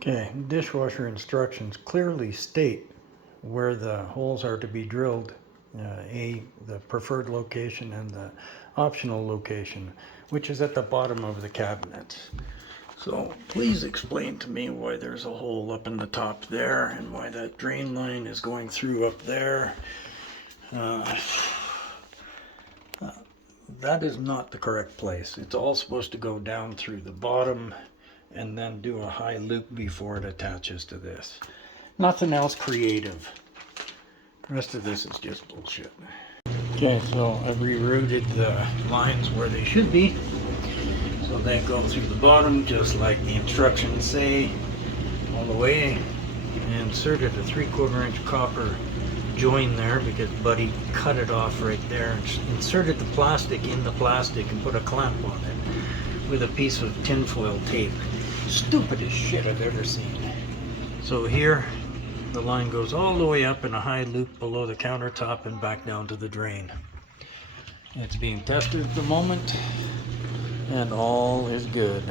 Okay, dishwasher instructions clearly state where the holes are to be drilled, the preferred location and the optional location, which is at the bottom of the cabinet. So please explain to me why there's a hole up in the top there and why that drain line is going through up there. That is not the correct place. It's all supposed to go down through the bottom and then do a high loop before it attaches to this. Nothing else creative. The rest of this is just bullshit. Okay, so I've rerouted the lines where they should be. So they go through the bottom just like the instructions say, all the way. And inserted a 3/4 inch copper join there because Buddy cut it off right there. Inserted the plastic in the plastic and put a clamp on it with a piece of tinfoil tape. Stupidest shit I've ever seen. So here the line goes all the way up in a high loop below the countertop and back down to the drain. It's being tested at the moment and all is good.